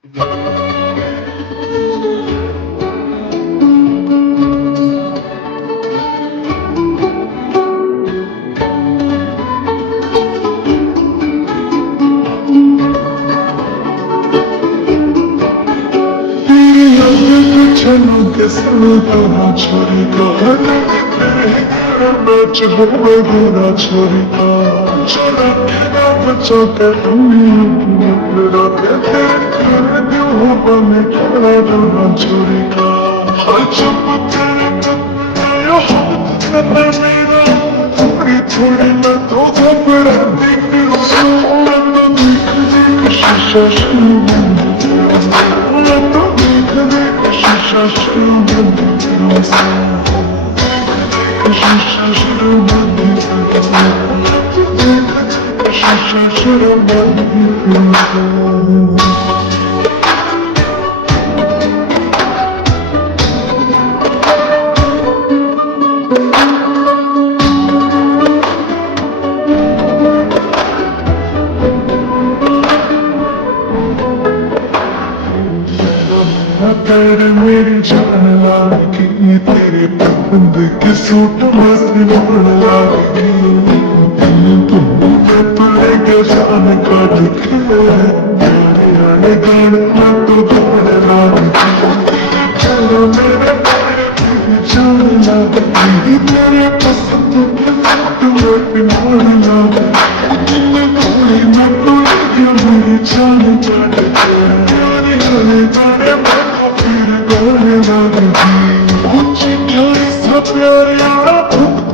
चलो के सुना छोरी का मैच हो गोरा छोरी का चला मेरा बच्चा के मेरा तेरे क्यों हो बने चला डोरा छोरी का हर चुप तेरे हाथ में मेरा थोड़ी थोड़ी मैं तो घबरा देख मैं तो देख शीशा मैं तो देख शीशा तेरे मेरी जान लागी तेरे पसंद के सूट मस्त मोड़ लागी तुमने तो लेके जान का दिखे आने गाने में तो दौड़ लागी तेरे मेरे जान लागी तेरे पसंद के सूट मस्त मोड़ लागी तुमने थोड़ी मैं तो लेके मेरी जान का दिखे आने गाने में कुछ प्यारी सा प्यारे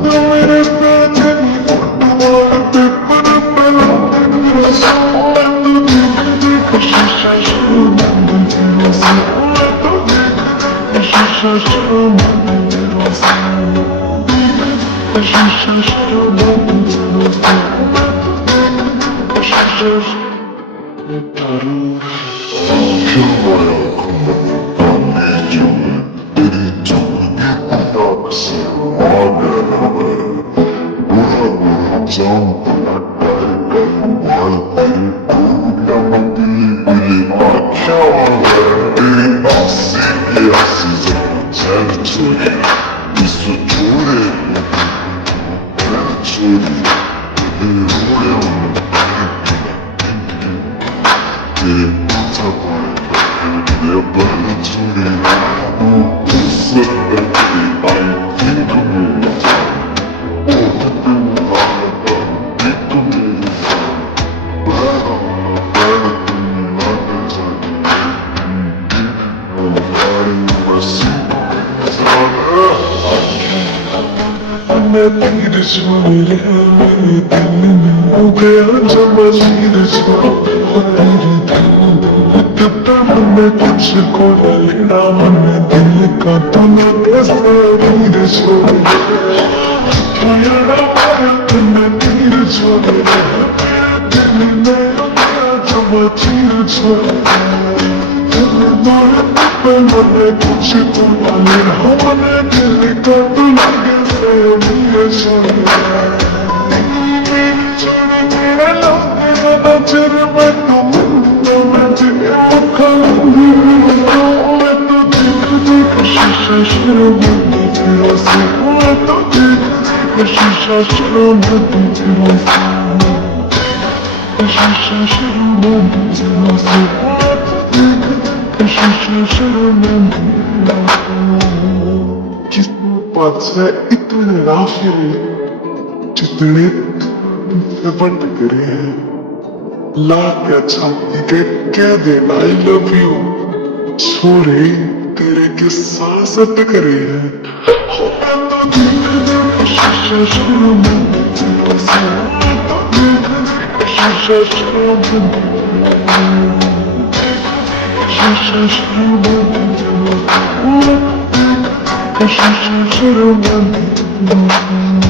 मेरे पेट पेपर पे शीशा तीर छोड़े मेरे दिल में हो गया जब तीर छोड़े मैंने कुछ को लेना मैंने दिल का तो न कैसे तीर छोड़े तुमने तीर छोड़े दिल में हो गया जब तीर छोड़े मैंने कुछ को लेना मैंने दिल का तो न कैसे किस बात से इतने राफे जितने बंद करे हैं ला क्या छाती के कह देना आई लव यू छोरे तेरे के सांस टकरे हैं हो मैं तो देख शीशा शुरू में शीशा शुरू में शीशा शुरू में